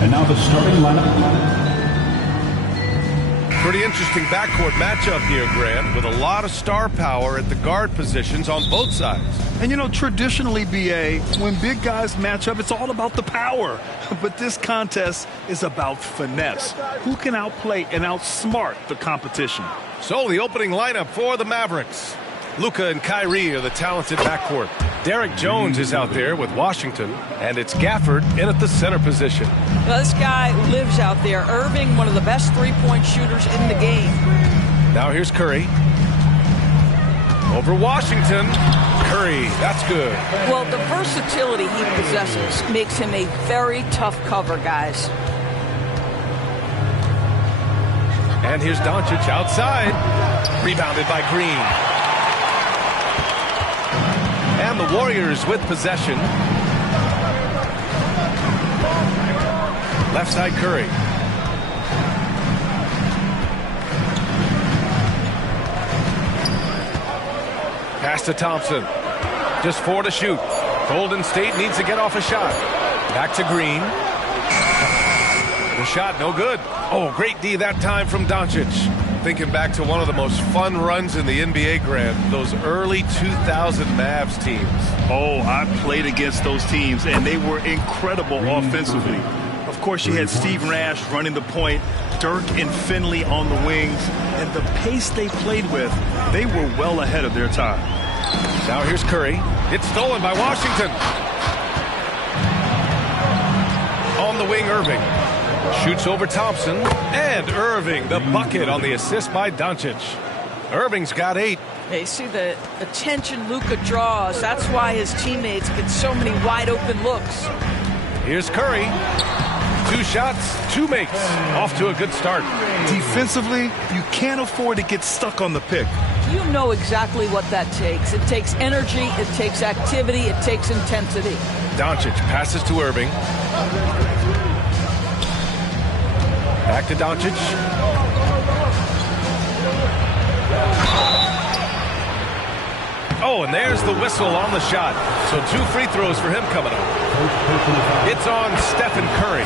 And now the starting lineup. Pretty interesting backcourt matchup here, Grant, with a lot of star power at the guard positions on both sides. And, you know, traditionally, B.A., when big guys match up, it's all about the power. But this contest is about finesse. Who can outplay and outsmart the competition? So the opening lineup for the Mavericks. Luka and Kyrie are the talented backcourt. Derek Jones is out there with Washington, and it's Gafford in at the center position. Well, this guy lives out there. Irving, one of the best three-point shooters in the game. Now here's Curry. Over Washington. Curry, that's good. Well, the versatility he possesses makes him a very tough cover, guys. And here's Doncic outside. Rebounded by Green. And the Warriors with possession. Left side Curry. Pass to Thompson. Just 4 to shoot. Golden State needs to get off a shot. Back to Green. The shot no good. Oh, great D that time from Doncic. Thinking back to one of the most fun runs in the NBA, Grant, those early 2000 Mavs teams. Oh, I played against those teams, and they were incredible offensively. Of course, you had Steve Nash running the point, Dirk and Finley on the wings, and the pace they played with, they were well ahead of their time. Now here's Curry. It's stolen by Washington. On the wing, Irving. Shoots over Thompson, and Irving, the bucket on the assist by Doncic. Irving's got 8. They see the attention Luka draws. That's why his teammates get so many wide-open looks. Here's Curry. 2 shots, 2 makes. Off to a good start. Defensively, you can't afford to get stuck on the pick. You know exactly what that takes. It takes energy, it takes activity, it takes intensity. Doncic passes to Irving. Back to Doncic. Oh, and there's the whistle on the shot. So 2 free throws for him coming up. It's on Stephen Curry.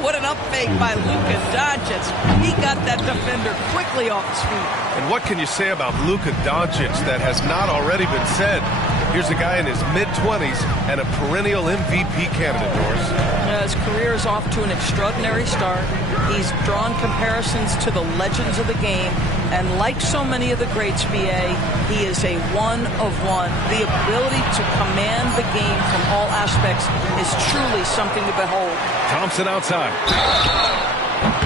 What an up fake by Luka Doncic. He got that defender quickly off his feet. And what can you say about Luka Doncic that has not already been said? Here's a guy in his mid-20s and a perennial MVP candidate, Norris. His career is off to an extraordinary start. He's drawn comparisons to the legends of the game. And like so many of the greats, BA, he is a one-of-one. The ability to command the game from all aspects is truly something to behold. Thompson outside.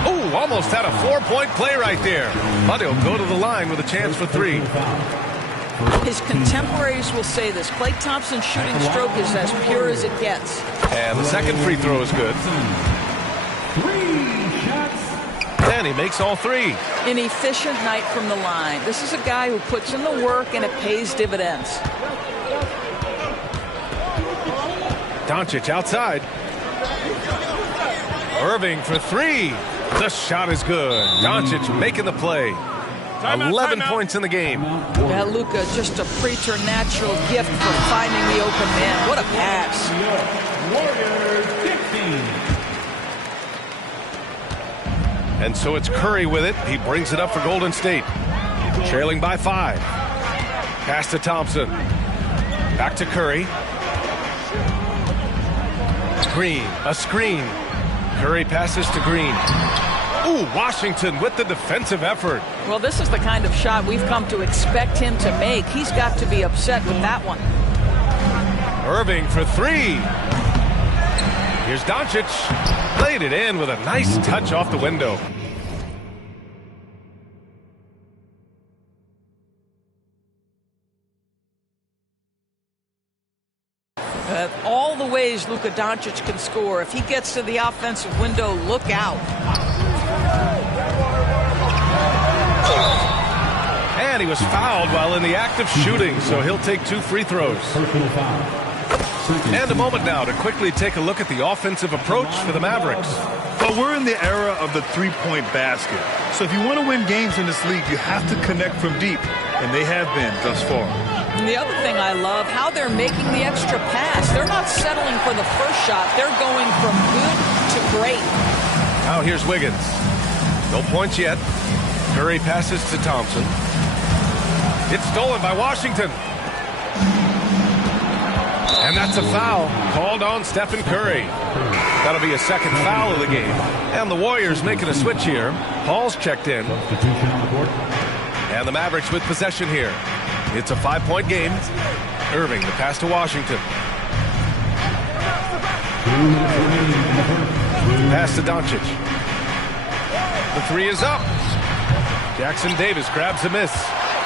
Oh, almost had a 4-point play right there. But he'll go to the line with a chance for 3. His contemporaries will say this. Klay Thompson's shooting stroke is as pure as it gets. And the second free throw is good. 3 shots. And he makes all 3. An efficient night from the line. This is a guy who puts in the work and it pays dividends. Doncic outside. Irving for 3. The shot is good. Doncic making the play. 11 points in the game. Yeah, Luka, just a preternatural gift for finding the open man. What a pass. Warriors 15. And so it's Curry with it. He brings it up for Golden State. Trailing by 5. Pass to Thompson. Back to Curry. Green, a screen. Curry passes to Green. Ooh, Washington with the defensive effort. Well, this is the kind of shot we've come to expect him to make. He's got to be upset with that one. Irving for 3. Here's Doncic. Laid it in with a nice touch off the window. All the ways Luka Doncic can score. If he gets to the offensive window, look out. And he was fouled while in the act of shooting, so he'll take 2 free throws. And a moment now to quickly take a look at the offensive approach for the Mavericks. Well, we're in the era of the three-point basket. So if you want to win games in this league, you have to connect from deep. And they have been thus far. And the other thing I love, how they're making the extra pass. They're not settling for the first shot. They're going from good to great. Now here's Wiggins. No points yet. Curry passes to Thompson. It's stolen by Washington. And that's a foul called on Stephen Curry. That'll be a second foul of the game. And the Warriors making a switch here. Paul's checked in. And the Mavericks with possession here. It's a 5-point game. Irving, the pass to Washington. Pass to Doncic. The three is up. Jackson Davis grabs a miss.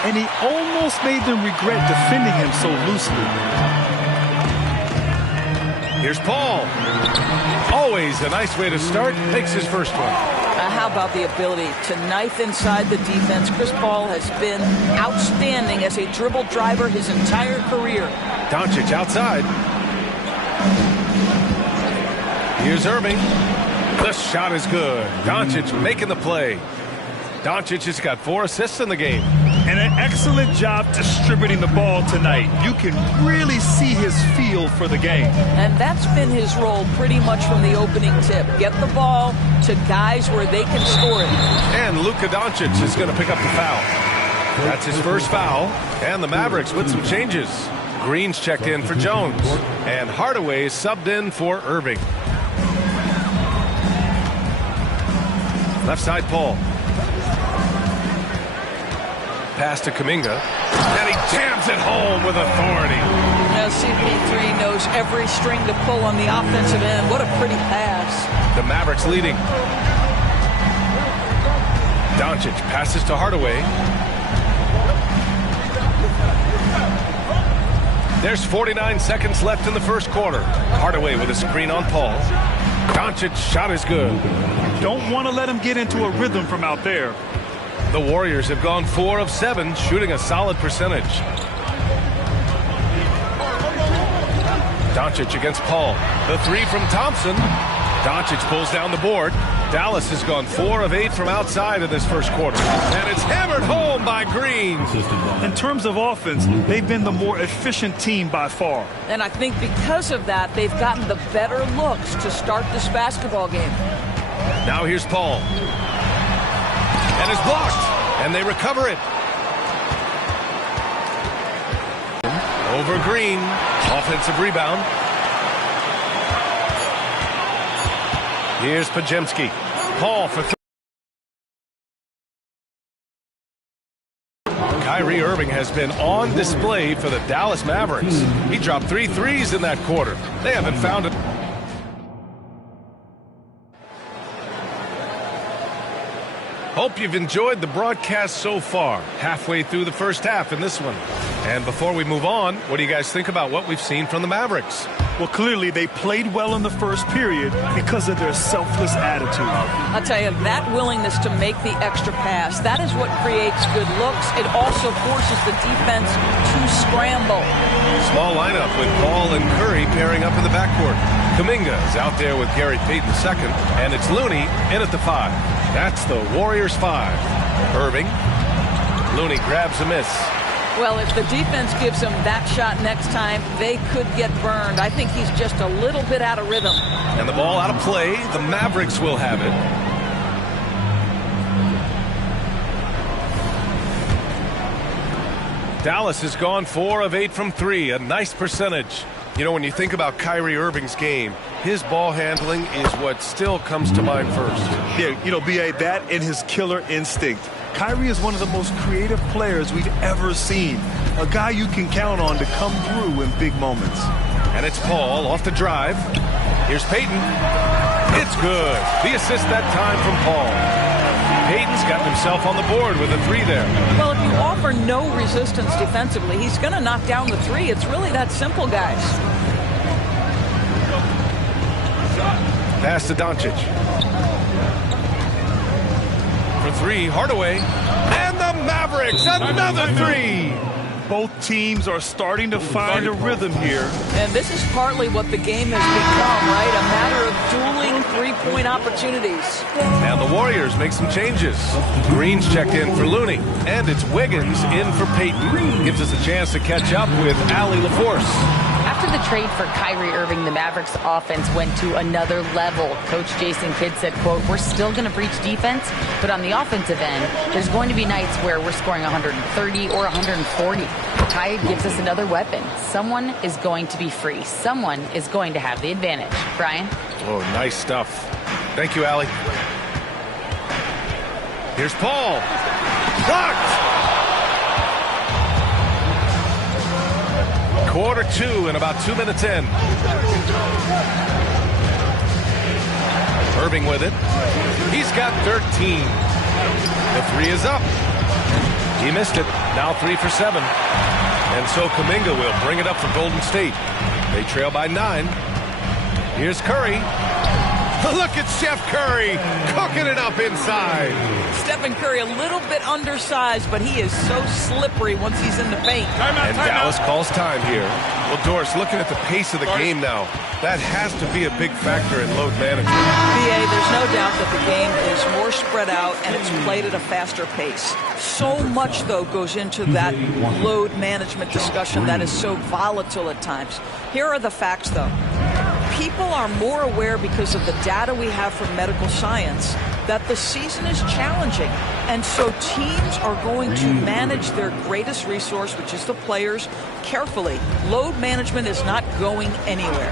And he almost made them regret defending him so loosely. Here's Paul. Always a nice way to start. Makes his first one. How about the ability to knife inside the defense? Chris Paul has been outstanding as a dribble driver his entire career. Doncic outside. Here's Irving. The shot is good. Doncic making the play. Doncic has got 4 assists in the game. And an excellent job distributing the ball tonight. You can really see his feel for the game. And that's been his role pretty much from the opening tip. Get the ball to guys where they can score it. And Luka Doncic is going to pick up the foul. That's his first foul. And the Mavericks with some changes. Green's checked in for Jones. And Hardaway subbed in for Irving. Left side, Paul. Pass to Kuminga. And he jams it home with authority. Now CP3 knows every string to pull on the offensive end. What a pretty pass. The Mavericks leading. Doncic passes to Hardaway. There's 49 seconds left in the first quarter. Hardaway with a screen on Paul. Doncic's shot is good. Don't want to let him get into a rhythm from out there. The Warriors have gone 4 of 7, shooting a solid percentage. Doncic against Paul. The three from Thompson. Doncic pulls down the board. Dallas has gone 4 of 8 from outside in this first quarter. And it's hammered home by Green. In terms of offense, they've been the more efficient team by far. And I think because of that, they've gotten the better looks to start this basketball game. Now here's Paul. And it's blocked. And they recover it. Over Green. Offensive rebound. Here's Pajemski. Paul for 3. Kyrie Irving has been on display for the Dallas Mavericks. He dropped 3 threes in that quarter. They haven't found it. Hope you've enjoyed the broadcast so far. Halfway through the first half in this one. And before we move on, what do you guys think about what we've seen from the Mavericks? Well, clearly they played well in the first period because of their selfless attitude. I'll tell you, that willingness to make the extra pass, that is what creates good looks. It also forces the defense to scramble. Small lineup with Paul and Curry pairing up in the backcourt. Kuminga is out there with Gary Payton second, and it's Looney in at the 5. That's the Warriors 5. Irving. Looney grabs a miss. Well, if the defense gives him that shot next time, they could get burned. I think he's just a little bit out of rhythm. And the ball out of play. The Mavericks will have it. Dallas has gone 4 of 8 from 3. A nice percentage. You know, when you think about Kyrie Irving's game, his ball handling is what still comes to mind first. Yeah, you know, B.A., that and his killer instinct. Kyrie is one of the most creative players we've ever seen. A guy you can count on to come through in big moments. And it's Paul off the drive. Here's Payton. It's good. The assist that time from Paul. Payton's got himself on the board with a 3 there. Well, if you offer no resistance defensively, he's going to knock down the 3. It's really that simple, guys. Pass to Doncic. For 3, Hardaway. And the Mavericks, another 3. Both teams are starting to find a rhythm here. And this is partly what the game has become, right? A matter of dueling 3-point opportunities. And the Warriors make some changes. Green's checked in for Looney, and it's Wiggins in for Payton. Gives us a chance to catch up with Allie LaForce. After the trade for Kyrie Irving, the Mavericks offense went to another level. Coach Jason Kidd said, quote, "We're still going to breach defense, but on the offensive end, there's going to be nights where we're scoring 130 or 140. Ty gives us another weapon. Someone is going to be free. Someone is going to have the advantage." Brian? Oh, nice stuff. Thank you, Allie. Here's Paul. Blocked! Quarter 2 and about 2 minutes in. Irving with it. He's got 13. The 3 is up. He missed it. Now 3 for 7. And so Kuminga will bring it up for Golden State. They trail by 9. Here's Curry. Look at Chef Curry cooking it up inside. Stephen Curry a little bit undersized, but he is so slippery once he's in the paint. And Dallas calls time here. Well, Doris, looking at the pace of the game now, that has to be a big factor in load management. BA, there's no doubt that the game is more spread out and it's played at a faster pace. So much, though, goes into that load management discussion that is so volatile at times. Here are the facts, though. People are more aware because of the data we have from medical science that the season is challenging. And so teams are going to manage their greatest resource, which is the players, carefully. Load management is not going anywhere.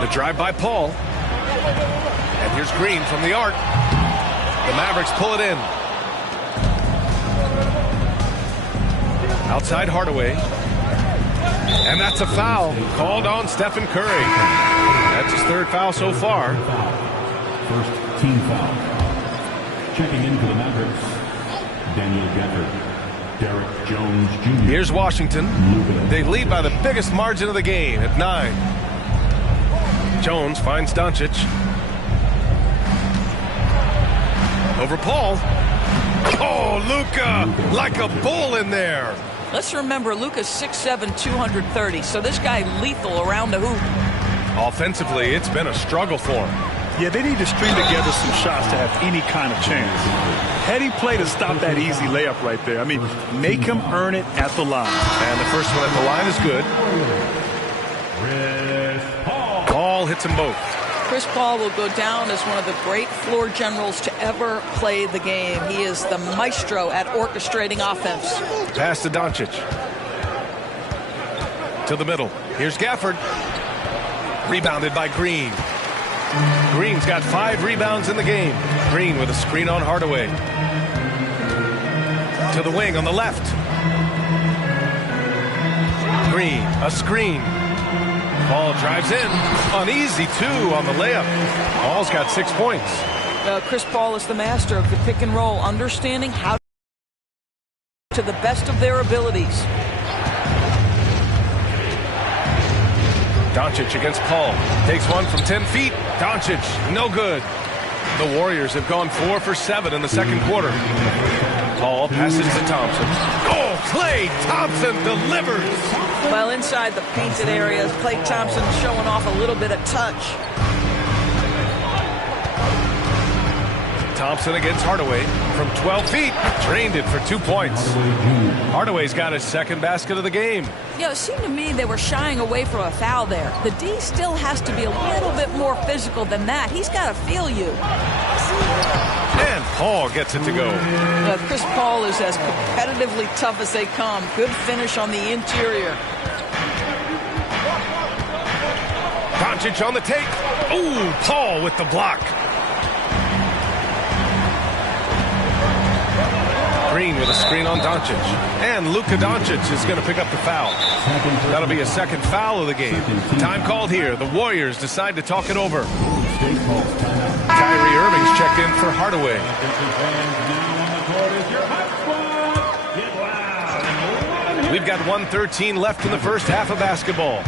The drive by Paul. And here's Green from the arc. The Mavericks pull it in. Outside Hardaway. And that's a foul called on Stephen Curry. That's his 3rd foul so far. First team foul. Checking in for the Mavericks, Daniel Gafford, Derek Jones Jr. Here's Washington. They lead by the biggest margin of the game at 9. Jones finds Doncic. Over Paul. Oh, Luka like a bull in there. Let's remember, Luka's 6'7", 230, so this guy lethal around the hoop. Offensively, it's been a struggle for him. Yeah, they need to string together some shots to have any kind of chance. Heady play to stop that easy layup right there. I mean, make him earn it at the line. And the first one at the line is good. Paul hits them both. Chris Paul will go down as one of the great floor generals to ever play the game. He is the maestro at orchestrating offense. Pass to Doncic. To the middle. Here's Gafford. Rebounded by Green. Green's got 5 rebounds in the game. Green with a screen on Hardaway. To the wing on the left. Green, a screen. Paul drives in. An easy 2 on the layup. Paul's got 6 points. Chris Paul is the master of the pick and roll, understanding how to the best of their abilities. Doncic against Paul. Takes one from 10 feet. Doncic, no good. The Warriors have gone 4 for 7 in the second quarter. Paul passes to Thompson. Oh, Klay Thompson delivers. Well, inside the painted areas, Klay Thompson showing off a little bit of touch. Thompson against Hardaway from 12 feet. Drained it for 2 points. Hardaway's got his 2nd basket of the game. You know, it seemed to me they were shying away from a foul there. The D still has to be a little bit more physical than that. He's got to feel you. And Paul gets it to go. Chris Paul is as competitively tough as they come. Good finish on the interior. Doncic on the take. Ooh, Paul with the block. Green with a screen on Doncic. And Luka Doncic is going to pick up the foul. That'll be a 2nd foul of the game. Time called here. The Warriors decide to talk it over. Kyrie Irving's checked in for Hardaway. We've got 1:13 left in the first half of basketball.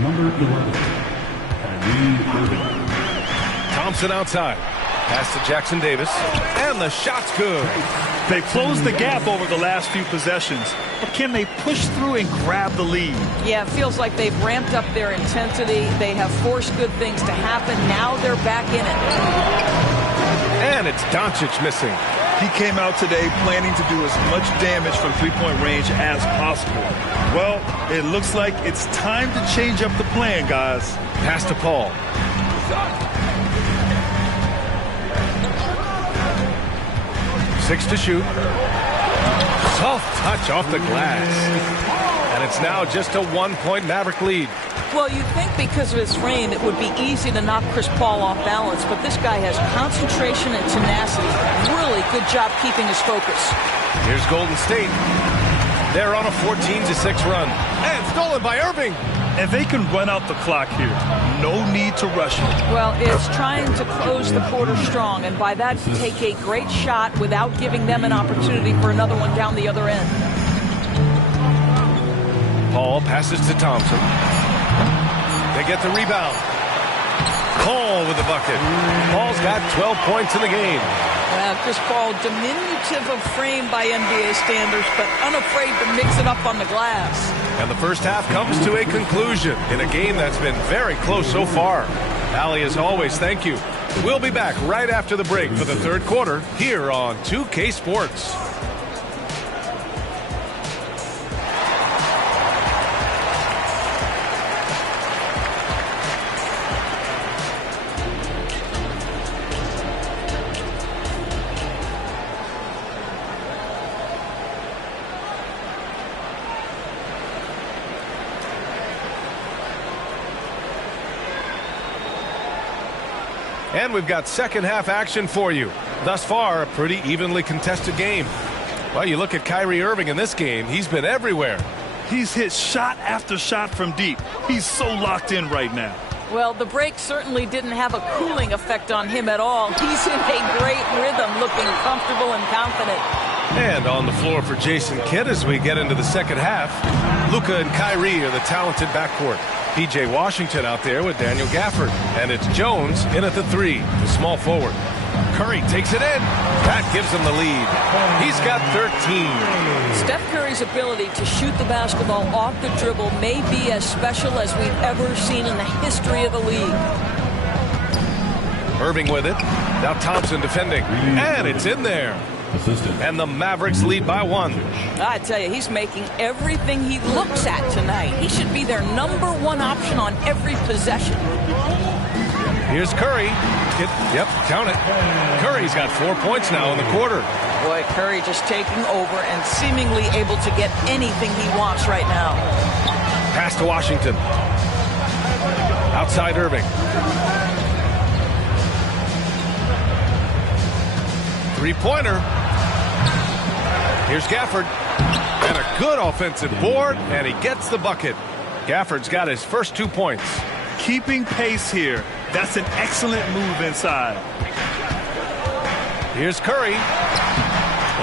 Thompson outside. Pass to Jackson Davis. And the shot's good. They closed the gap over the last few possessions, but can they push through and grab the lead? Yeah, it feels like they've ramped up their intensity. They have forced good things to happen. Now they're back in it. And it's Doncic missing. He came out today planning to do as much damage from three-point range as possible. Well, it looks like it's time to change up the plan, guys. Pass to Paul. 6 to shoot. Soft touch off the glass. And it's now just a 1-point Maverick lead. Well, you'd think because of his frame it would be easy to knock Chris Paul off balance, but this guy has concentration and tenacity. Really good job keeping his focus. Here's Golden State. They're on a 14-6 run. And stolen by Irving. And they can run out the clock here. No need to rush it. Well, it's trying to close the quarter strong, and by that, take a great shot without giving them an opportunity for another one down the other end. Paul passes to Thompson. They get the rebound. Paul with the bucket. Paul's got 12 points in the game. Chris Paul, diminutive of frame by NBA standards, but unafraid to mix it up on the glass. And the first half comes to a conclusion in a game that's been very close so far. Allie, as always, thank you. We'll be back right after the break for the third quarter here on 2K Sports. And we've got second half action for you. Thus far, a pretty evenly contested game. Well, you look at Kyrie Irving in this game, he's been everywhere. He's hit shot after shot from deep. He's so locked in right now. Well, the break certainly didn't have a cooling effect on him at all. He's in a great rhythm, looking comfortable and confident. And on the floor for Jason Kidd as we get into the second half, Luka and Kyrie are the talented backcourt. P.J. Washington out there with Daniel Gafford. And it's Jones in at the 3, the small forward. Curry takes it in. That gives him the lead. He's got 13. Steph Curry's ability to shoot the basketball off the dribble may be as special as we've ever seen in the history of the league. Irving with it. Now Thompson defending. And it's in there. And the Mavericks lead by 1. I tell you, he's making everything he looks at tonight. He should be their number 1 option on every possession. Here's Curry. Yep, count it. Curry's got 4 points now in the quarter. Boy, Curry just taking over and seemingly able to get anything he wants right now. Pass to Washington. Outside Irving. 3-pointer. Here's Gafford. And a good offensive board, and he gets the bucket. Gafford's got his first 2 points. Keeping pace here. That's an excellent move inside. Here's Curry.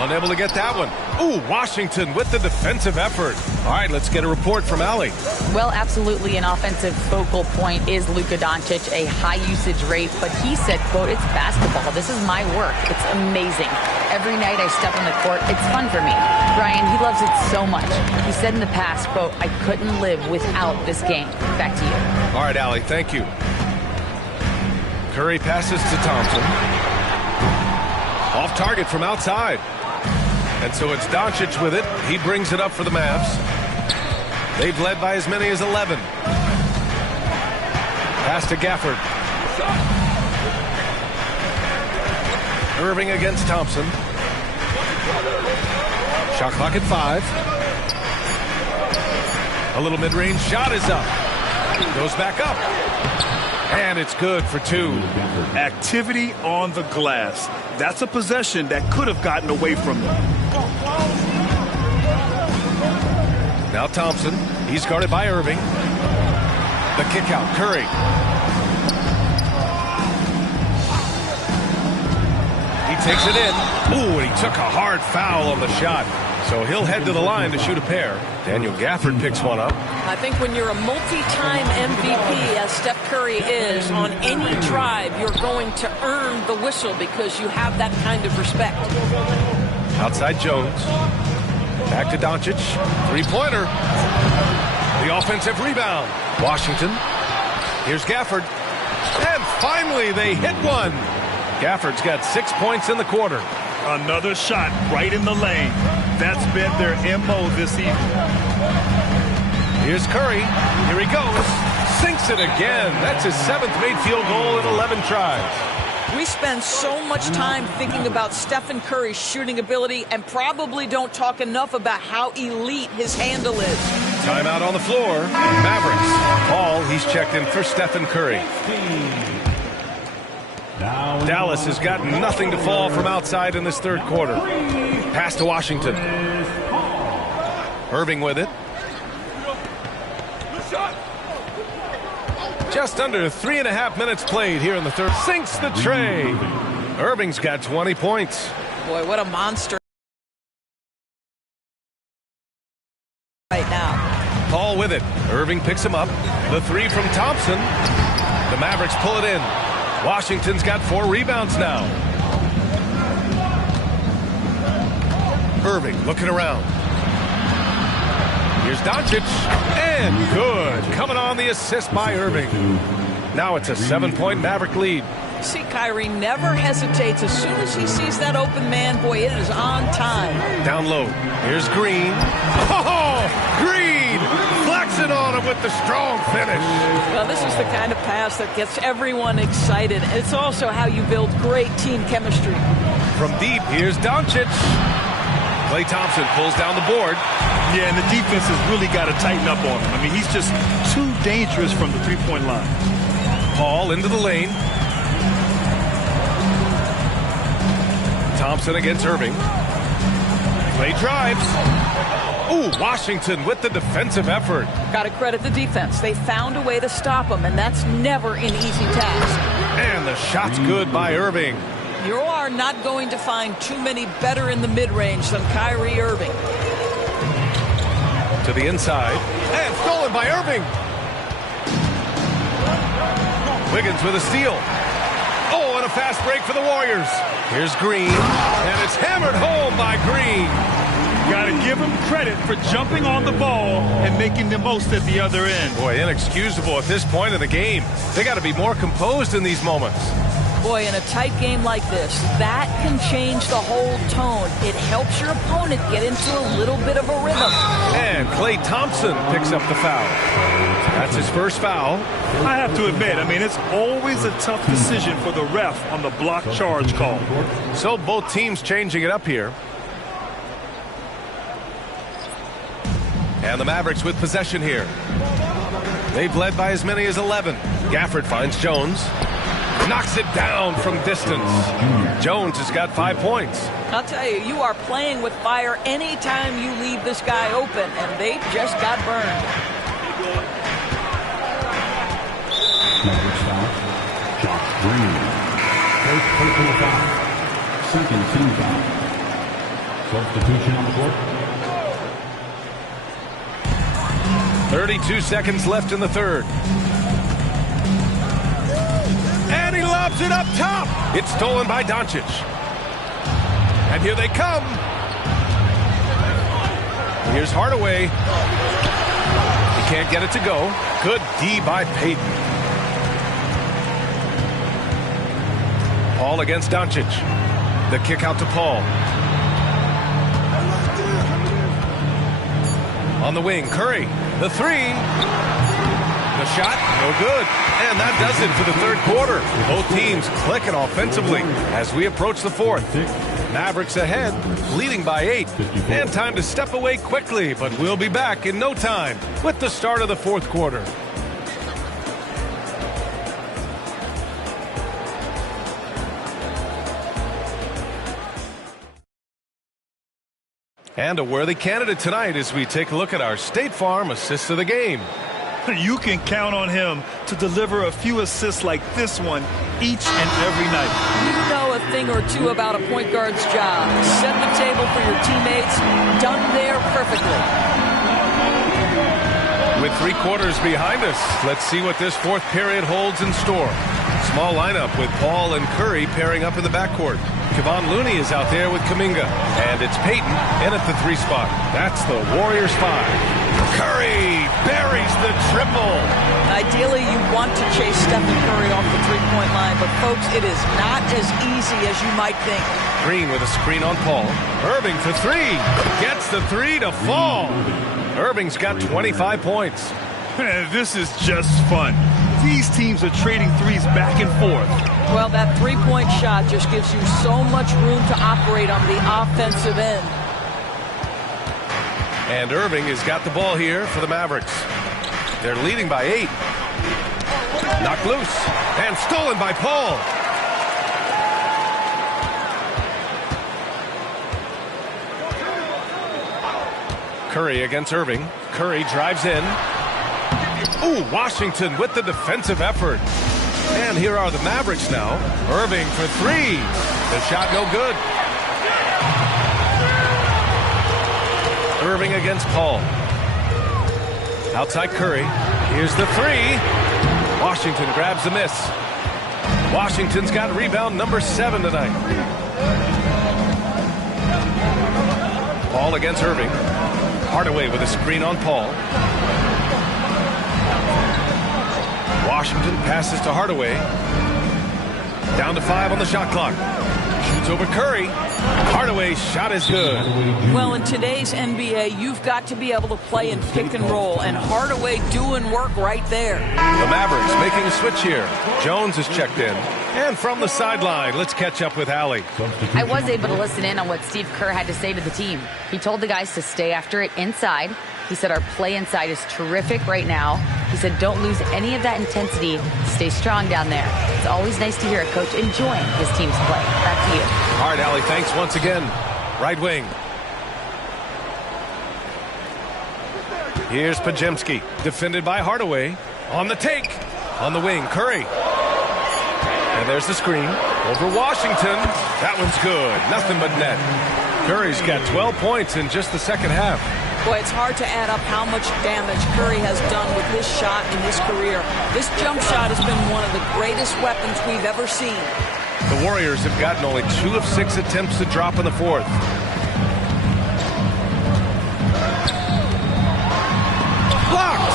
Unable to get that one. Ooh, Washington with the defensive effort. All right, let's get a report from Allie. Well, absolutely an offensive focal point is Luka Doncic, a high usage rate, but he said, quote, it's basketball. This is my work. It's amazing. Every night I step on the court, it's fun for me. Brian, he loves it so much. He said in the past, quote, I couldn't live without this game. Back to you. All right, Allie, thank you. Curry passes to Thompson. Off target from outside. And so it's Doncic with it. He brings it up for the Mavs. They've led by as many as 11. Pass to Gafford. Irving against Thompson. Shot clock at 5. A little mid-range shot is up. Goes back up. And it's good for 2. Activity on the glass. That's a possession that could have gotten away from them. Now Thompson. He's guarded by Irving. The kick out. Curry. He takes it in. Ooh, and he took a hard foul on the shot. So he'll head to the line to shoot a pair. Daniel Gafford picks one up. I think when you're a multi-time MVP, as Steph Curry is, on any drive, you're going to earn the whistle because you have that kind of respect. Outside Jones. Back to Doncic. Three-pointer. The offensive rebound. Washington. Here's Gafford. And finally, they hit one. Gafford's got 6 points in the quarter. Another shot right in the lane. That's been their MO this evening. Here's Curry. Here he goes. Sinks it again. That's his 7th made field goal in 11 tries. We spend so much time thinking about Stephen Curry's shooting ability and probably don't talk enough about how elite his handle is. Timeout on the floor. Mavericks. Paul, he's checked in for Stephen Curry. Dallas has got nothing to fall from outside in this third quarter. Pass to Washington. Irving with it. Just under 3.5 minutes played here in the third. Sinks the tray. Irving's got 20 points. Boy, what a monster right now. Paul with it. Irving picks him up. The three from Thompson. The Mavericks pull it in. Washington's got 4 rebounds now. Irving looking around. Here's Doncic. And good. Coming on the assist by Irving. Now it's a 7-point Maverick lead. See, Kyrie never hesitates. As soon as he sees that open man, boy, it is on time. Down low. Here's Green. Oh, Green flexing on him with the strong finish. Well, this is the kind of pass that gets everyone excited. It's also how you build great team chemistry. From deep, here's Doncic. Klay Thompson pulls down the board. Yeah, and the defense has really got to tighten up on him. I mean, he's just too dangerous from the three-point line. Paul into the lane. Thompson against Irving. Klay drives. Ooh, Washington with the defensive effort. Got to credit the defense. They found a way to stop him, and that's never an easy task. And the shot's good by Irving. You are not going to find too many better in the mid-range than Kyrie Irving. To the inside. And stolen by Irving. Wiggins with a steal. Oh, and a fast break for the Warriors. Here's Green. And it's hammered home by Green. Got to give him credit for jumping on the ball and making the most at the other end. Boy, inexcusable at this point in the game. They got to be more composed in these moments. Boy, in a tight game like this, that can change the whole tone. It helps your opponent get into a little bit of a rhythm. And Klay Thompson picks up the foul. That's his first foul. I have to admit, I mean, it's always a tough decision for the ref on the block charge call. So both teams changing it up here. And the Mavericks with possession here. They've led by as many as 11. Gafford finds Jones. Knocks it down from distance. Jones has got 5 points. I'll tell you, you are playing with fire anytime you leave this guy open, and they just got burned. Mavericks foul. Josh Green. First personal foul. Second team foul. Substitution on the court. 32 seconds left in the third. And he lobs it up top. It's stolen by Doncic. And here they come. Here's Hardaway. He can't get it to go. Good D by Payton. Paul against Doncic. The kick out to Paul. On the wing, Curry. The three. The shot, no good. And that does it for the third quarter. Both teams clicking offensively as we approach the fourth. Mavericks ahead, leading by 8. And time to step away quickly, but we'll be back in no time with the start of the fourth quarter. And a worthy candidate tonight as we take a look at our State Farm Assist of the Game. You can count on him to deliver a few assists like this one each and every night. You know a thing or two about a point guard's job. Set the table for your teammates. Done there perfectly. With 3 quarters behind us, let's see what this fourth period holds in store. Small lineup with Paul and Curry pairing up in the backcourt. Kevon Looney is out there with Kuminga. And it's Payton in at the 3 spot. That's the Warriors 5. Curry buries the triple. Ideally, you want to chase Stephen Curry off the three-point line, but folks, it is not as easy as you might think. Green with a screen on Paul. Irving for 3. Gets the 3 to fall. Irving's got 25 points. This is just fun. These teams are trading threes back and forth. Well, that three-point shot just gives you so much room to operate on the offensive end. And Irving has got the ball here for the Mavericks. They're leading by 8. Knocked loose and stolen by Paul. Curry against Irving. Curry drives in. Ooh, Washington with the defensive effort. And here are the Mavericks now. Irving for 3. The shot no good. Irving against Paul. Outside Curry. Here's the 3. Washington grabs the miss. Washington's got rebound number 7 tonight. Paul against Irving. Hardaway with a screen on Paul. Washington passes to Hardaway. Down to 5 on the shot clock. Shoots over Curry. Hardaway's shot is good. Well, in today's NBA, you've got to be able to play in pick and roll, and Hardaway doing work right there. The Mavericks making a switch here. Jones is checked in. And from the sideline, let's catch up with Allie. I was able to listen in on what Steve Kerr had to say to the team. He told the guys to stay after it inside. He said our play inside is terrific right now. He said don't lose any of that intensity. Stay strong down there. It's always nice to hear a coach enjoying his team's play. Back to you. All right, Allie, thanks once again. Right wing. Here's Pajemski, defended by Hardaway. On the take. On the wing, Curry. And there's the screen. Over Washington. That one's good. Nothing but net. Curry's got 12 points in just the second half. Boy, it's hard to add up how much damage Curry has done with his shot in his career. This jump shot has been one of the greatest weapons we've ever seen. The Warriors have gotten only 2 of 6 attempts to drop in the fourth. Blocked!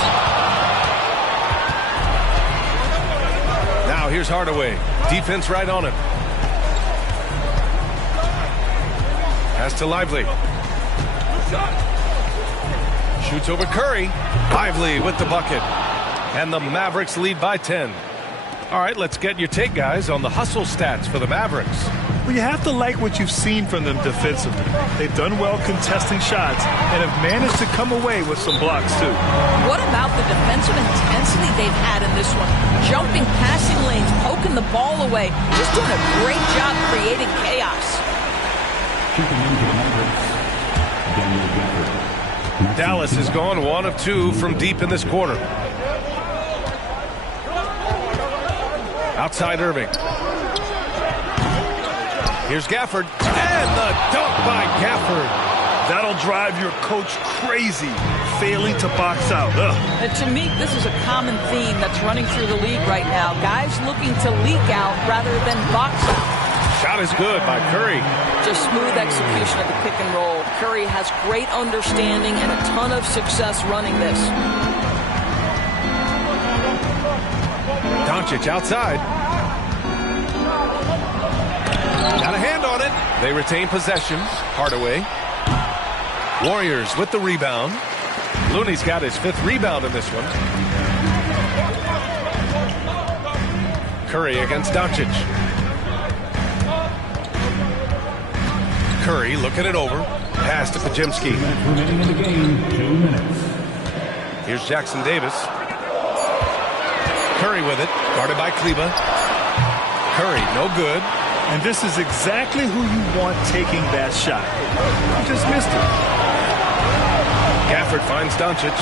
Now here's Hardaway. Defense right on him. Pass to Lively. Shoots over Curry. Lively with the bucket. And the Mavericks lead by 10. All right, let's get your take, guys, on the hustle stats for the Mavericks. Well, you have to like what you've seen from them defensively. They've done well contesting shots and have managed to come away with some blocks, too. What about the defensive intensity they've had in this one? Jumping passing lanes, poking the ball away, just doing a great job creating chaos. Checking into the Mavericks, Daniel Gafford. Dallas has gone 1 of 2 from deep in this quarter. Outside Irving. Here's Gafford. And the dunk by Gafford. That'll drive your coach crazy, failing to box out. And to me, this is a common theme that's running through the league right now. Guys looking to leak out rather than box out. Shot is good by Curry. Just smooth execution of the pick and roll. Curry has great understanding and a ton of success running this. Doncic outside. Got a hand on it. They retain possession. Hardaway. Warriors with the rebound. Looney's got his 5th rebound in this one. Curry against Doncic. Curry looking it over. Pass to Pajemski. Remaining in the game, 2 minutes. Here's Jackson Davis. Curry with it. Guarded by Kleba. Curry, no good. And this is exactly who you want taking that shot. You just missed it. Gafford finds Doncic.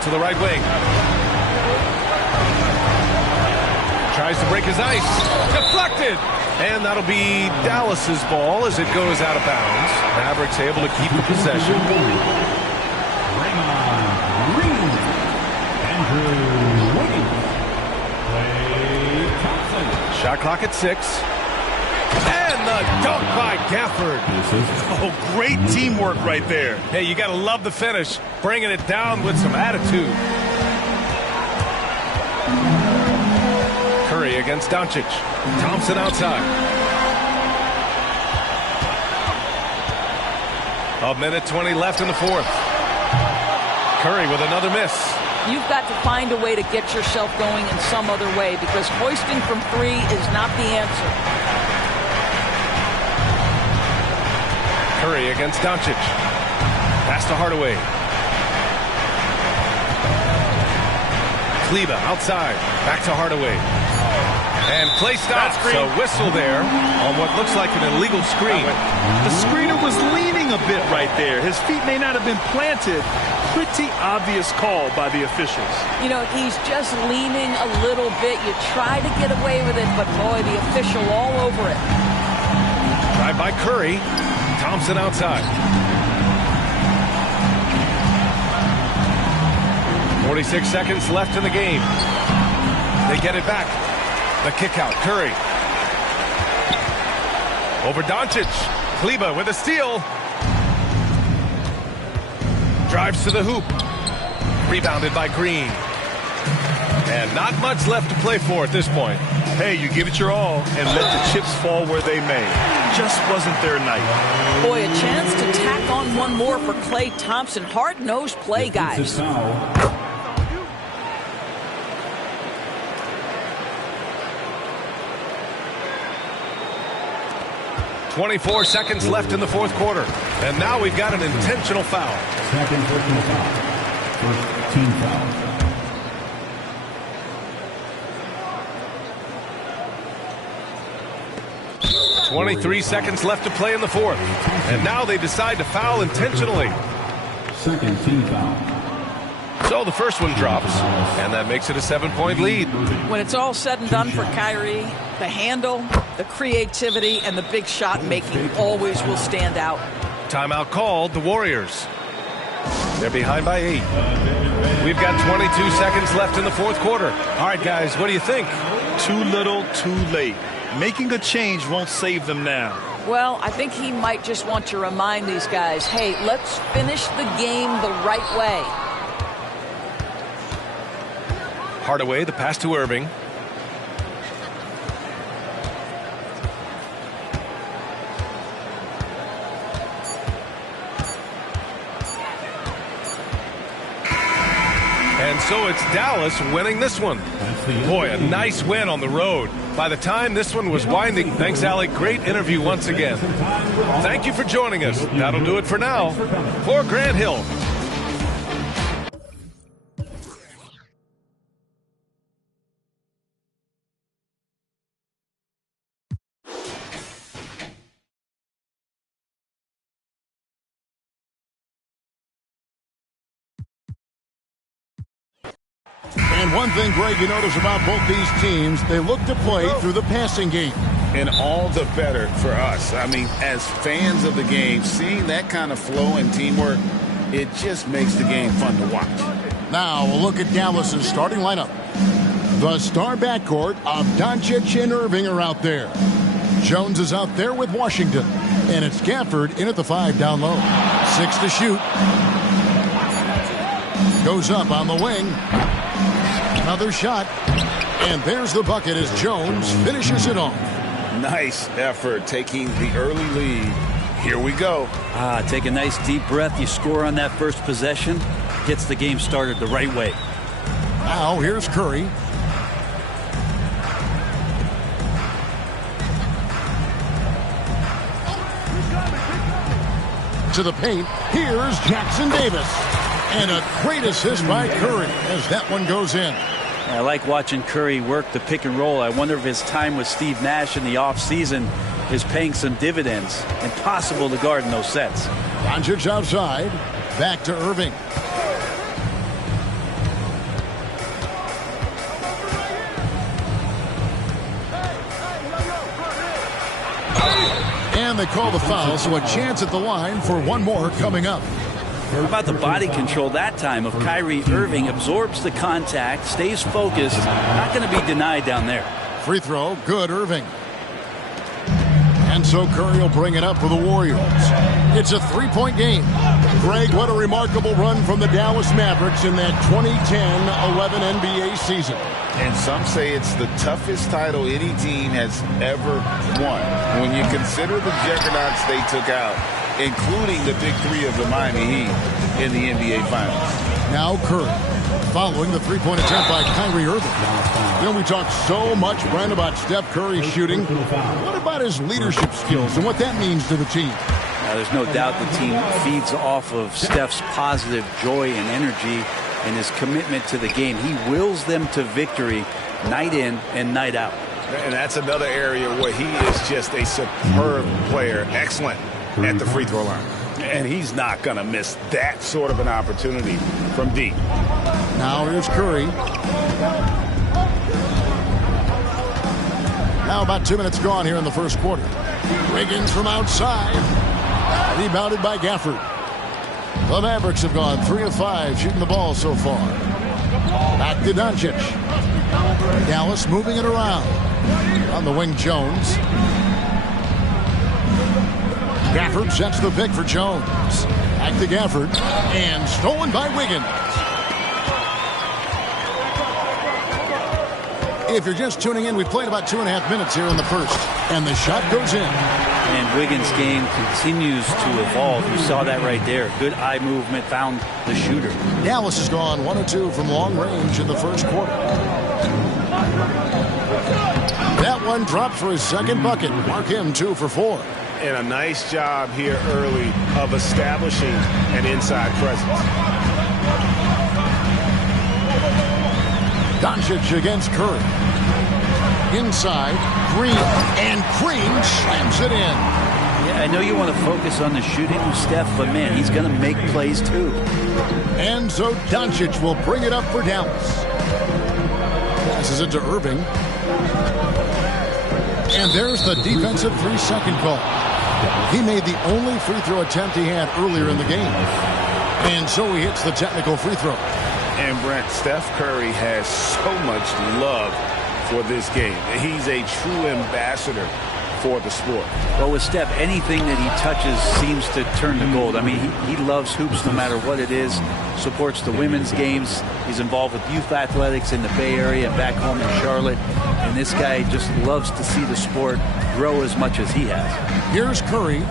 Out to the right wing. Tries to break his ice. Deflected. And that'll be Dallas's ball as it goes out of bounds. Mavericks able to keep the possession. Shot clock at 6. And the dunk by Gafford. Oh, great teamwork right there. Hey, you got to love the finish. Bringing it down with some attitude. Curry against Doncic. Thompson outside. A minute 20 left in the fourth. Curry with another miss. You've got to find a way to get yourself going in some other way, because hoisting from 3 is not the answer. Curry against Doncic. Pass to Hardaway. Kleber outside. Back to Hardaway. And play stops. A whistle there on what looks like an illegal screen. The screener was leaning a bit right there. His feet may not have been planted. Pretty obvious call by the officials. You know, he's just leaning a little bit. You try to get away with it, but boy, the official all over it. Drive by Curry. Thompson outside. 46 seconds left in the game. They get it back. The kick out. Curry. Over Doncic. Kleber with a steal. Drives to the hoop. Rebounded by Green. And not much left to play for at this point. Hey, you give it your all and let the chips fall where they may. Just wasn't their night. Boy, a chance to tack on one more for Klay Thompson. Hard-nosed play, guys. 24 seconds left in the fourth quarter. And now we've got an intentional foul. Second personal foul. First team foul. 23 seconds left to play in the fourth. And now they decide to foul intentionally. Second team foul. So the first one drops, and that makes it a 7-point lead. When it's all said and done for Kyrie, the handle, the creativity, and the big shot making always will stand out. Timeout called, the Warriors. They're behind by 8. We've got 22 seconds left in the fourth quarter. All right, guys, what do you think? Too little, too late. Making a change won't save them now. Well, I think he might just want to remind these guys, hey, let's finish the game the right way. Hardaway, the pass to Irving. And so it's Dallas winning this one. Boy, a nice win on the road. By the time this one was winding, thanks, Alec. Great interview once again. Thank you for joining us. That'll do it for now. For Grant Hill. And one thing, Greg, you notice about both these teams, they look to play through the passing game. And all the better for us. I mean, as fans of the game, seeing that kind of flow and teamwork, it just makes the game fun to watch. Now, we'll look at Dallas's starting lineup. The star backcourt of Doncic and Irving are out there. Jones is out there with Washington. And it's Gafford in at the 5 down low. 6 to shoot. Goes up on the wing. Another shot. And there's the bucket as Jones finishes it off. Nice effort taking the early lead. Here we go. Take a nice deep breath. You score on that first possession. Gets the game started the right way. Now here's Curry. To the paint. Here's Jackson Davis. And a great assist by Curry as that one goes in. I like watching Curry work the pick and roll. I wonder if his time with Steve Nash in the offseason is paying some dividends. Impossible to guard in those sets. Doncic outside. Back to Irving. And they call the foul, so a chance at the line for one more coming up. How about the body control that time of Kyrie Irving? Absorbs the contact, stays focused, not going to be denied down there. Free throw, good, Irving. And so Curry will bring it up for the Warriors. It's a 3-point game. Greg, what a remarkable run from the Dallas Mavericks in that 2010-11 NBA season. And some say it's the toughest title any team has ever won. When you consider the juggernauts they took out, including the big three of the Miami Heat in the NBA Finals. Now Curry, following the three-point attempt by Kyrie Irving. You know, we talk so much, Brian, about Steph Curry shooting. What about his leadership skills and what that means to the team? Now, there's no doubt the team feeds off of Steph's positive joy and energy and his commitment to the game. He wills them to victory night in and night out. And that's another area where he is just a superb player. Excellent at the free throw line. And he's not going to miss that sort of an opportunity from deep. Now here's Curry. Now about 2 minutes gone here in the first quarter. Wiggins from outside. Rebounded by Gafford. The Mavericks have gone 3 of 5 shooting the ball so far. Back to Doncic. Dallas moving it around. On the wing, Jones. Gafford sets the pick for Jones. Back to Gafford. And stolen by Wiggins. If you're just tuning in, we played about 2.5 minutes here in the first. And the shot goes in. And Wiggins' game continues to evolve. You saw that right there. Good eye movement, found the shooter. Dallas has gone 1 of 2 from long range in the first quarter. That one drops for his second bucket. Mark him 2 for 4. And a nice job here early of establishing an inside presence. Doncic against Curry. Inside, Green, and Green slams it in. Yeah, I know you want to focus on the shooting of Steph, but man, he's going to make plays too. And so Doncic will bring it up for Dallas. Passes it to Irving. And there's the defensive 3-second call. He made the only free throw attempt he had earlier in the game. And so he hits the technical free throw. And Brent, Steph Curry has so much love for this game. He's a true ambassador for the sport. Well, with Steph, anything that he touches seems to turn to gold. I mean, he loves hoops no matter what it is, supports the women's games. He's involved with youth athletics in the Bay Area and back home in Charlotte. And this guy just loves to see the sport grow as much as he has. Here's Curry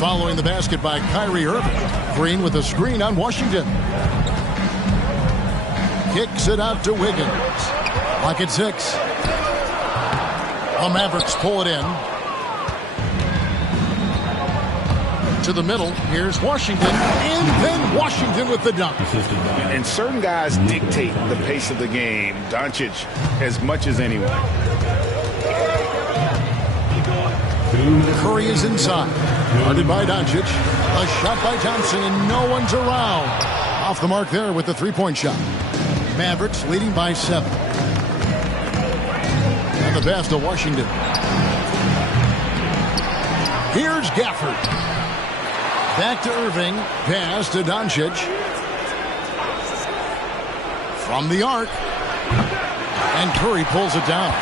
following the basket by Kyrie Irving. Green with a screen on Washington. Kicks it out to Wiggins. Lock at 6. The Mavericks pull it in. To the middle. Here's Washington. And then Washington with the dunk. And certain guys dictate the pace of the game. Doncic as much as anyone. Curry is inside. Guarded by Doncic. A shot by Thompson, and no one's around. Off the mark there with the three-point shot. Mavericks leading by 7. And the pass to Washington. Here's Gafford. Back to Irving. Pass to Doncic. From the arc. And Curry pulls it down.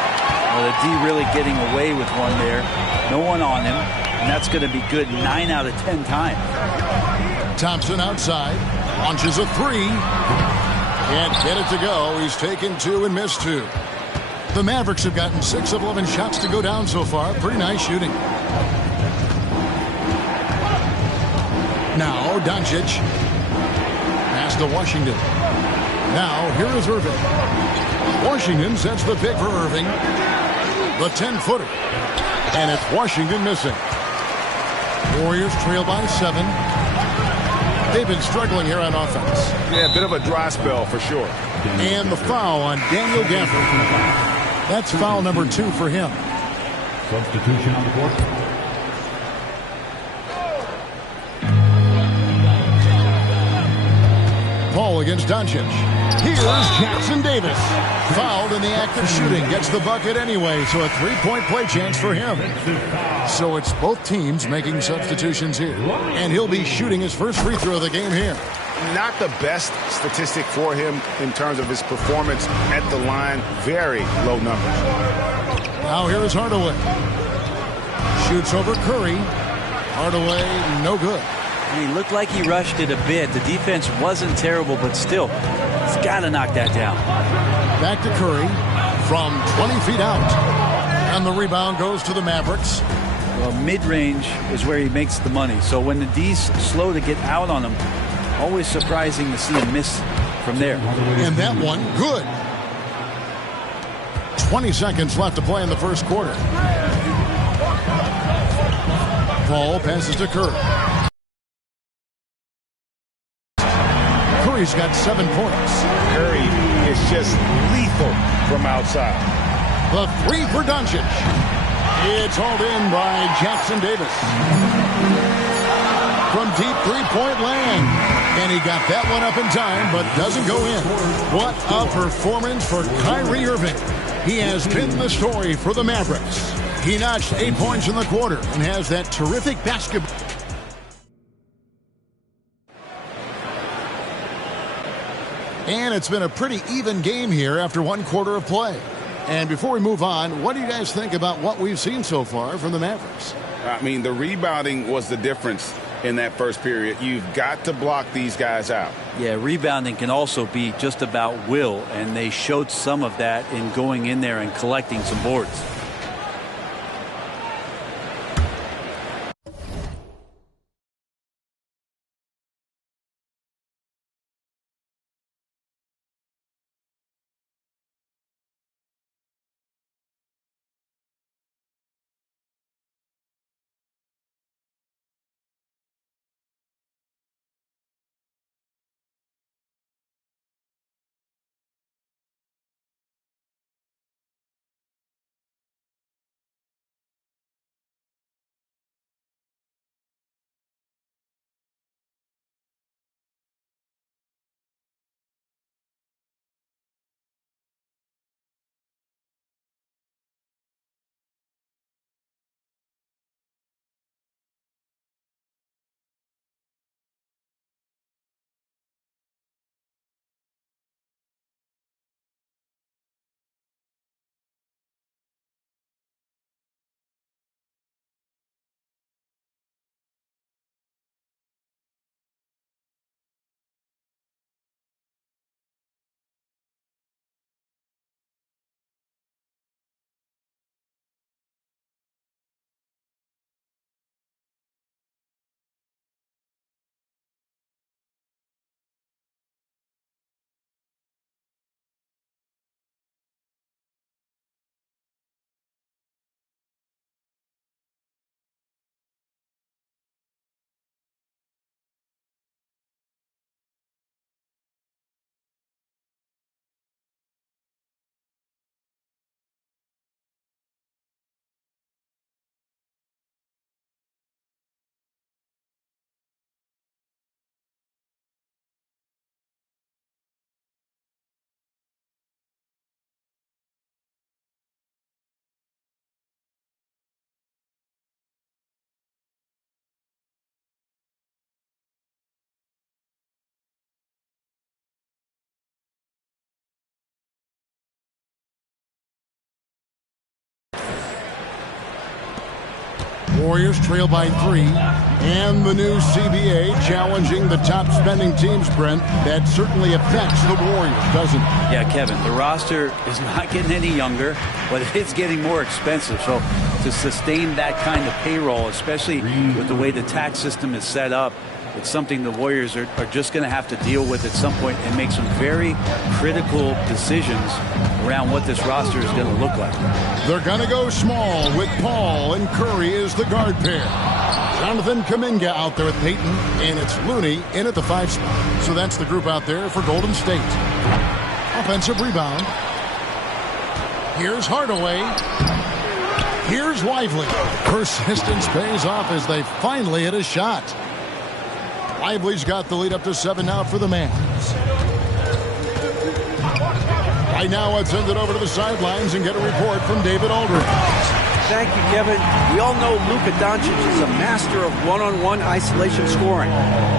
Well, the D really getting away with one there. No one on him. And that's going to be good 9 out of 10 times. Thompson outside. Launches a 3. Can't get it to go. He's taken 2 and missed 2. The Mavericks have gotten 6 of 11 shots to go down so far. Pretty nice shooting. Now Doncic. Pass to Washington. Now here is Irving. Washington sets the pick for Irving. The 10-footer. And it's Washington missing. Warriors trail by 7. They've been struggling here on offense. Yeah, a bit of a dry spell for sure. And the foul on Daniel Gafford. That's foul number 2 for him. Substitution on the court. Paul against Doncic. Here's Jackson Davis. Fouled in the act of shooting. Gets the bucket anyway, so a three-point play chance for him. So it's both teams making substitutions here. And he'll be shooting his first free throw of the game here. Not the best statistic for him in terms of his performance at the line. Very low numbers. Now here is Hardaway. Shoots over Curry. Hardaway, no good. He looked like he rushed it a bit. The defense wasn't terrible, but still, he's got to knock that down. Back to Curry from 20 feet out. And the rebound goes to the Mavericks. Well, mid-range is where he makes the money. So when the D's slow to get out on him, always surprising to see him miss from there. And that one, good. 20 seconds left to play in the first quarter. Paul passes to Curry. Curry's got 7 points. Curry is just lethal from outside. The three for Doncic. It's hauled in by Jackson Davis. From deep three-point land. And he got that one up in time, but doesn't go in. What a performance for Kyrie Irving. He has been the story for the Mavericks. He notched 8 points in the quarter and has that terrific basketball. And it's been a pretty even game here after 1 quarter of play. And before we move on, what do you guys think about what we've seen so far from the Mavericks? I mean, the rebounding was the difference in that first period. You've got to block these guys out. Yeah, rebounding can also be just about will, and they showed some of that in going in there and collecting some boards. Warriors trail by 3. And the new CBA challenging the top spending teams, Brent. That certainly affects the Warriors, doesn't it? Yeah, Kevin, the roster is not getting any younger, but it's getting more expensive. So to sustain that kind of payroll, especially with the way the tax system is set up, it's something the Warriors are just going to have to deal with at some point and make some very critical decisions around what this roster is going to look like. They're going to go small with Paul and Curry as the guard pair. Jonathan Kuminga out there with Peyton, and it's Looney in at the 5 spot. So that's the group out there for Golden State. Offensive rebound. Here's Hardaway. Here's Lively. Persistence pays off as they finally hit a shot. Lively's got the lead up to 7 now for the Mavs. Right now, let's send it over to the sidelines and get a report from David Aldridge. Thank you, Kevin. We all know Luka Doncic is a master of one-on-one isolation scoring.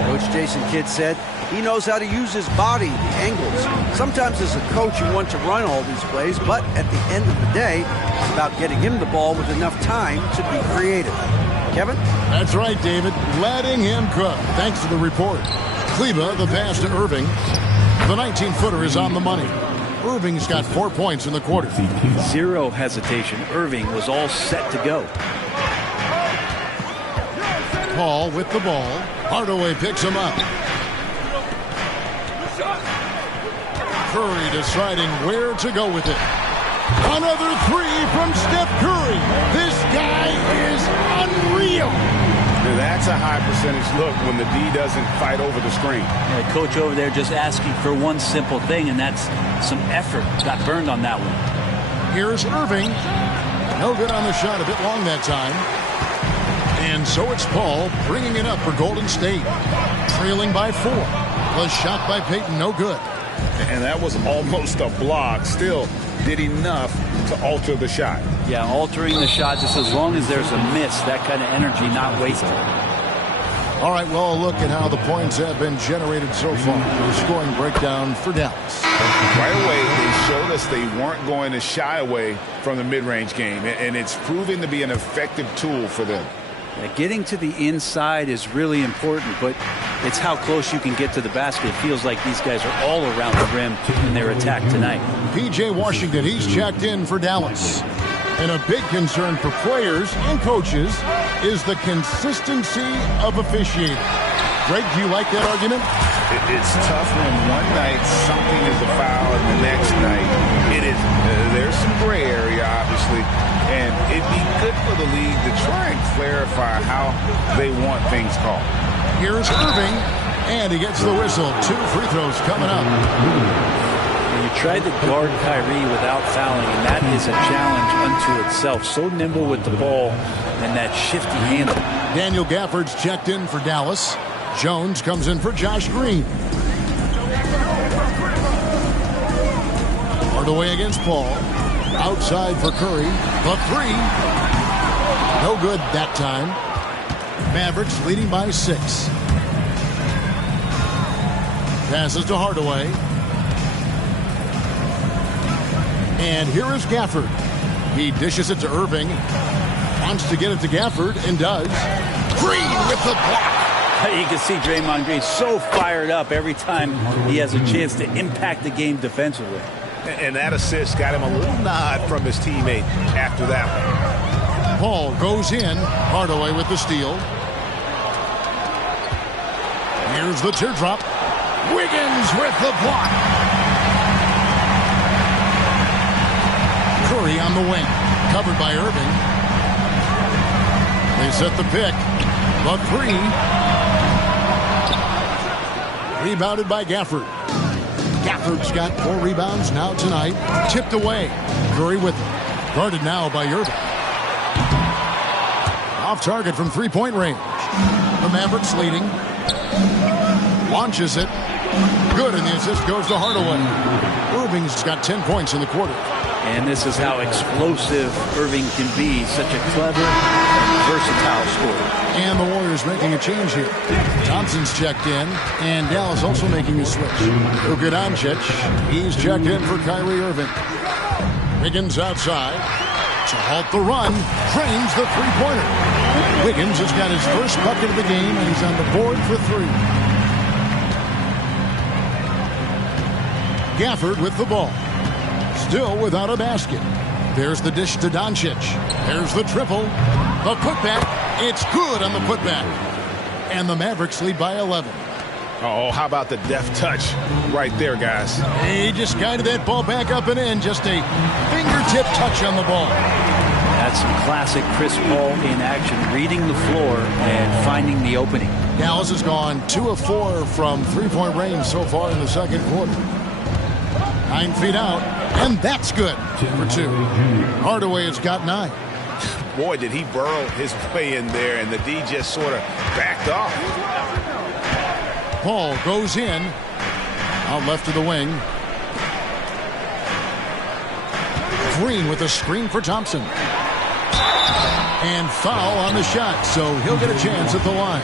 Coach Jason Kidd said he knows how to use his body, the angles. Sometimes as a coach, you want to run all these plays, but at the end of the day, it's about getting him the ball with enough time to be creative. Kevin? That's right, David. Letting him cook. Thanks to the report. Kleba, the pass to Irving. The 19-footer is on the money. Irving's got 4 points in the quarter. Zero hesitation. Irving was all set to go. Paul with the ball. Hardaway picks him up. Curry deciding where to go with it. Another three from Steph Curry. This guy is unreal. That's a high percentage look when the D doesn't fight over the screen. Yeah, coach over there just asking for one simple thing, and that's some effort. Got burned on that one. Here's Irving. No good on the shot, a bit long that time. And so it's Paul bringing it up for Golden State. Trailing by 4. The shot by Payton, no good. And that was almost a block. Still did enough to alter the shot. Yeah, altering the shot just as long as there's a miss. That kind of energy not wasted. All right, well, look at how the points have been generated so far. The scoring breakdown for Dallas. Right away, they showed us they weren't going to shy away from the mid-range game, and it's proving to be an effective tool for them. Yeah, getting to the inside is really important, but it's how close you can get to the basket. It feels like these guys are all around the rim in their attack tonight. P.J. Washington, he's checked in for Dallas. And a big concern for players and coaches is the consistency of officiating. Greg, do you like that argument? It's tough when one night something is a foul and the next night it is. There's some gray area, obviously, and it'd be good for the league to try and clarify how they want things called. Here's Irving, and he gets the whistle. 2 free throws coming up. You tried to guard Kyrie without fouling, and that is a challenge unto itself. So nimble with the ball and that shifty handle. Daniel Gafford's checked in for Dallas. Jones comes in for Josh Green. Hardaway against Paul. Outside for Curry. The 3. No good that time. Mavericks leading by 6. Passes to Hardaway. And here is Gafford. He dishes it to Irving. Wants to get it to Gafford and does. Green with the block. You can see Draymond Green so fired up every time he has a chance to impact the game defensively. And that assist got him a little nod from his teammate after that one. Paul goes in. Hardaway with the steal. Here's the teardrop. Wiggins with the block. Curry on the wing. Covered by Irving. They set the pick. The 3. Rebounded by Gafford. Gafford's got 4 rebounds now tonight. Tipped away. Curry with it. Guarded now by Irving. Off target from 3-point range. The Mavericks leading. Launches it. Good, and the assist goes to Hardaway. Irving's got 10 points in the quarter. And this is how explosive Irving can be. Such a clever and versatile scorer. And the Warriors making a change here. Thompson's checked in, and Dallas also making a switch. Luka Doncic, he's checked in for Kyrie Irving. Wiggins outside to halt the run, drains the 3-pointer. Wiggins has got his first bucket of the game, and he's on the board for 3. Gafford with the ball. Still without a basket. There's the dish to Doncic. There's the triple. The putback. It's good on the putback. And the Mavericks lead by 11. Oh, how about the deft touch right there, guys? He just guided that ball back up and in. Just a fingertip touch on the ball. That's some classic Chris Paul in action, reading the floor and finding the opening. Dallas has gone 2 of 4 from 3-point range so far in the second quarter. 9 feet out, and that's good for 2. Hardaway has got 9. Boy, did he burrow his way in there, and the D just sort of backed off. Paul goes in, out left to the wing. Green with a screen for Thompson. And foul on the shot, so he'll get a chance at the line.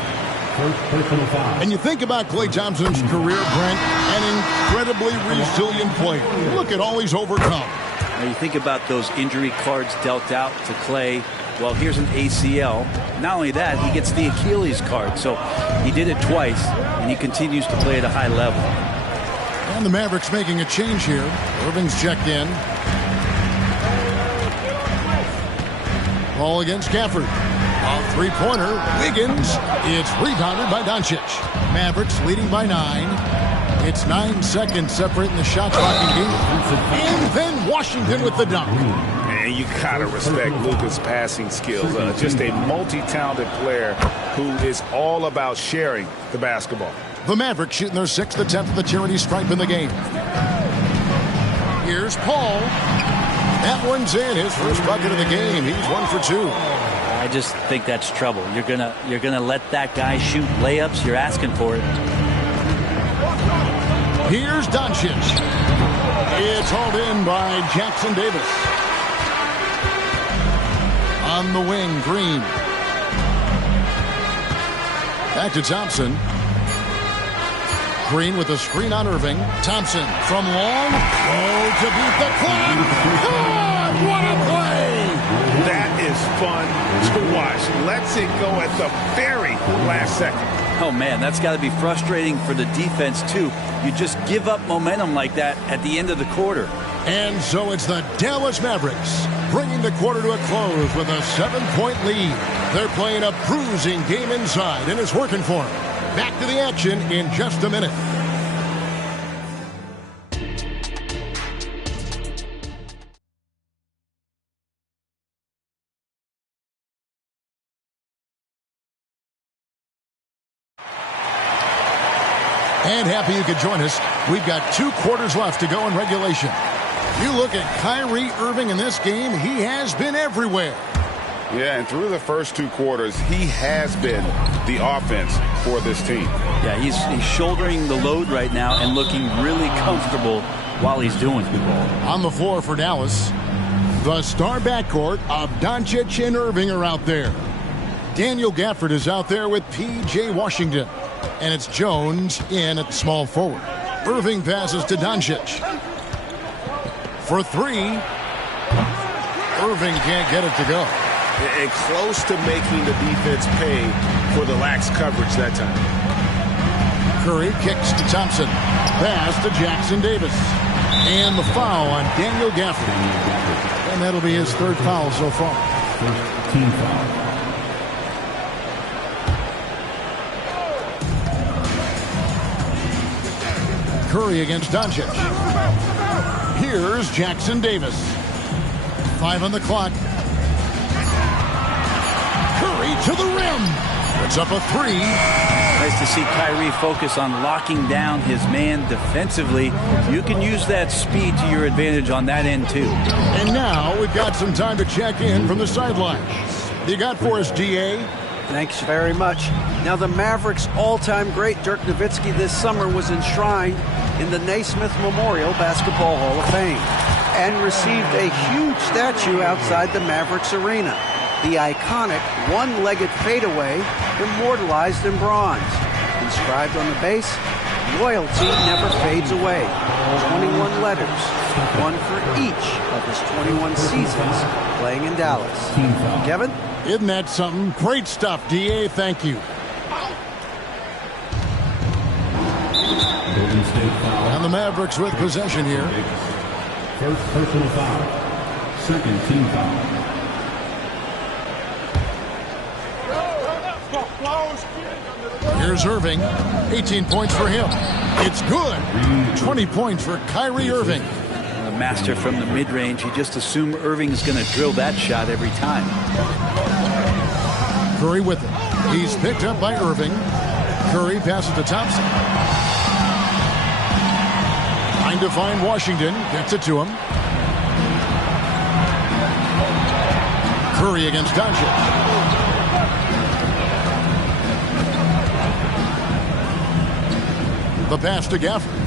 First personal foul. And you think about Klay Thompson's career, Brent, an incredibly resilient player. Look at all he's overcome. Now you think about those injury cards dealt out to Klay. Well, here's an ACL. Not only that, he gets the Achilles card. So he did it twice, and he continues to play at a high level. And the Mavericks making a change here. Irving's checked in. Ball against Gafford. A three-pointer. Wiggins. It's rebounded by Doncic. Mavericks leading by 9. It's 9 seconds separating the shot clock in game. And then Washington with the dunk. And you gotta respect Luka's passing skills. Just a multi-talented player who is all about sharing the basketball. The Mavericks shooting their 6th attempt at the tyranny stripe in the game. Here's Paul. That one's in. His first bucket of the game. He's 1 for 2. I just think that's trouble. You're gonna let that guy shoot layups. You're asking for it. Here's Doncic. It's hauled in by Jackson Davis. On the wing, Green. Back to Thompson. Green with a screen on Irving. Thompson from long. Oh, to beat the clock. God, what a play! That is fun to watch. Lets it go at the very last second. Oh, man, that's got to be frustrating for the defense, too. You just give up momentum like that at the end of the quarter. And so it's the Dallas Mavericks bringing the quarter to a close with a 7-point lead. They're playing a bruising game inside, and it's working for them. Back to the action in just a minute. And happy you could join us. We've got 2 quarters left to go in regulation. You look at Kyrie Irving in this game, he has been everywhere. Yeah, and through the first 2 quarters, he has been the offense for this team. Yeah, he's shouldering the load right now and looking really comfortable while he's doing it. On the floor for Dallas, the star backcourt of Doncic and Irving are out there. Daniel Gafford is out there with P.J. Washington. And it's Jones in at small forward. Irving passes to Doncic. For 3. Irving can't get it to go. And close to making the defense pay for the lax coverage that time. Curry kicks to Thompson. Pass to Jackson Davis. And the foul on Daniel Gafford. And that'll be his 3rd foul so far. First team foul. Curry against Doncic. Here's Jackson Davis. 5 on the clock. Curry to the rim. Puts up a 3. Nice to see Kyrie focus on locking down his man defensively. You can use that speed to your advantage on that end, too. And now we've got some time to check in from the sideline. You got for us, DA? Thanks very much. Now, the Mavericks' all-time great Dirk Nowitzki this summer was enshrined in the Naismith Memorial Basketball Hall of Fame and received a huge statue outside the Mavericks arena. The iconic one-legged fadeaway immortalized in bronze. Inscribed on the base, loyalty never fades away. 21 letters, one for each of his 21 seasons playing in Dallas. Kevin? Isn't that something? Great stuff, DA. Thank you. And the Mavericks with possession here. First personal foul. 2nd team foul. Here's Irving. 18 points for him. It's good. 20 points for Kyrie Irving. A master from the mid-range. You just assume Irving's going to drill that shot every time. Curry with it. He's picked up by Irving. Curry passes to Thompson. Trying to find Washington. Gets it to him. Curry against Doncic. The pass to Gafford.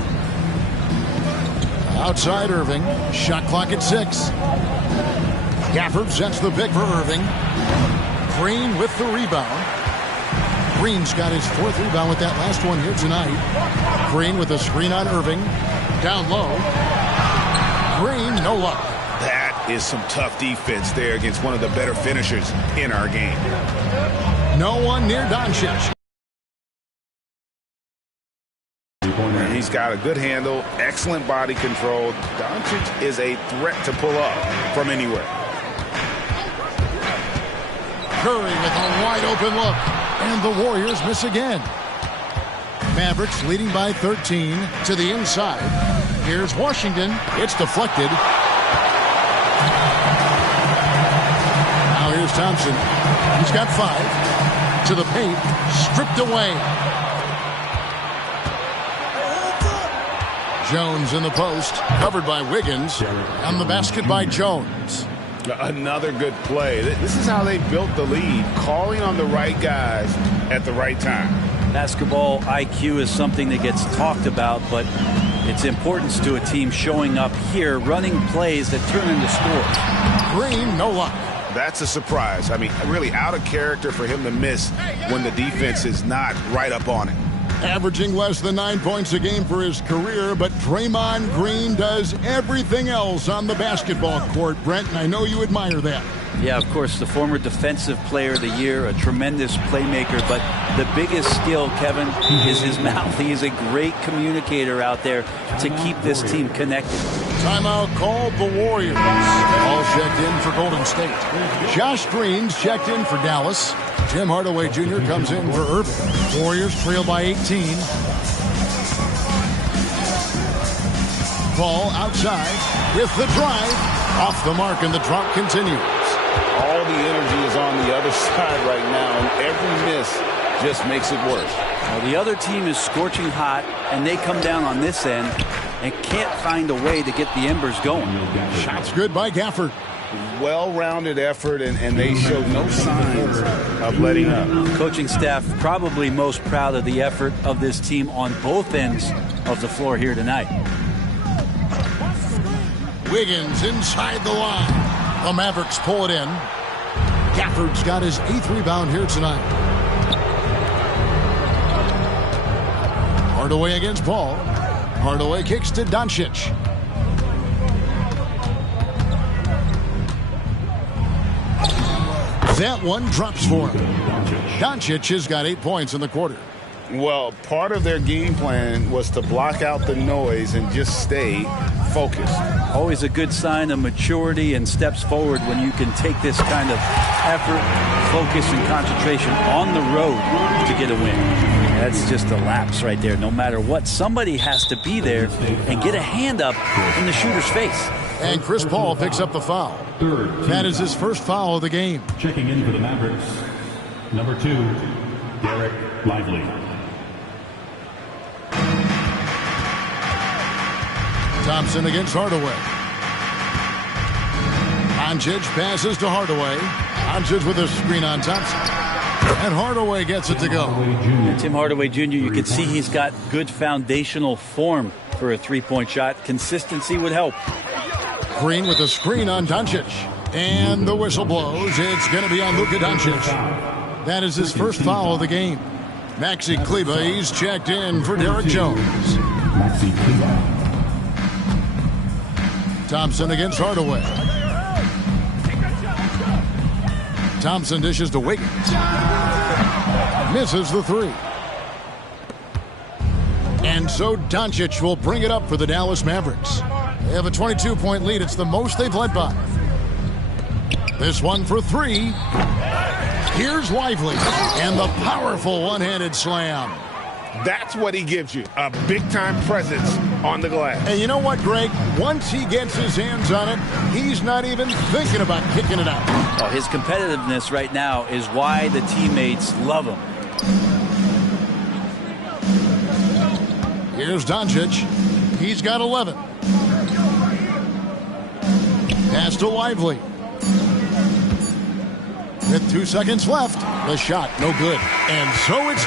Outside Irving. Shot clock at 6. Gafford sets the pick for Irving. Green with the rebound. Green's got his 4th rebound with that last one here tonight. Green with a screen on Irving. Down low. Green, no luck. That is some tough defense there against one of the better finishers in our game. No one near Doncic. And he's got a good handle, excellent body control. Doncic is a threat to pull up from anywhere. Curry with a wide open look. And the Warriors miss again. Mavericks leading by 13 to the inside. Here's Washington. It's deflected. Now here's Thompson. He's got 5. To the paint. Stripped away. Jones in the post. Covered by Wiggins. On the basket by Jones. Another good play. This is how they built the lead, calling on the right guys at the right time. Basketball IQ is something that gets talked about, but its importance to a team showing up here, running plays that turn into scores. Green, no luck. That's a surprise. I mean, really out of character for him to miss when the defense is not right up on it. Averaging less than 9 points a game for his career, but Draymond Green does everything else on the basketball court, Brent, and I know you admire that. Yeah, of course, the former Defensive Player of the Year, a tremendous playmaker, but the biggest skill, Kevin, is his mouth. He is a great communicator out there to keep this team connected. Timeout called the Warriors. All checked in for Golden State. Josh Green's checked in for Dallas. Tim Hardaway Jr. comes in for Irving. Warriors trail by 18. Ball outside with the drive. Off the mark, and the drop continues. All the energy is on the other side right now, and every miss just makes it worse. Well, the other team is scorching hot, and they come down on this end and can't find a way to get the embers going. Shots good by Gafford. Well-rounded effort, and they showed no signs of letting up. Coaching staff probably most proud of the effort of this team on both ends of the floor here tonight. Wiggins inside the line. The Mavericks pull it in. Gafford's got his 8th rebound here tonight. Hardaway against Paul. Hardaway kicks to Doncic. That one drops for him. Doncic has got 8 points in the quarter. Well, part of their game plan was to block out the noise and just stay focused. Always a good sign of maturity and steps forward when you can take this kind of effort, focus, and concentration on the road to get a win. That's just a lapse right there. No matter what, somebody has to be there and get a hand up in the shooter's face. And Chris Paul picks up the foul. That is his first foul of the game. Checking in for the Mavericks, number 2, Derek Lively. Thompson against Hardaway. Doncic passes to Hardaway. Doncic with a screen on Thompson. And Hardaway gets it to go. Tim Hardaway Jr., you can see he's got good foundational form for a three-point shot. Consistency would help. Green with a screen on Doncic. And the whistle blows. It's going to be on Luka Doncic. That is his first foul of the game. Maxi Kleber, he's checked in for Derek Jones. Maxi Kleber. Thompson against Hardaway. Thompson dishes to Wiggins. Misses the 3. And so Doncic will bring it up for the Dallas Mavericks. They have a 22-point lead. It's the most they've led by. This one for 3. Here's Lively. And the powerful one-handed slam. That's what he gives you, a big-time presence on the glass. And you know what, Greg? Once he gets his hands on it, he's not even thinking about kicking it out. Oh, his competitiveness right now is why the teammates love him. Here's Doncic. He's got 11. Pass to Lively. With 2 seconds left, the shot no good. And so it's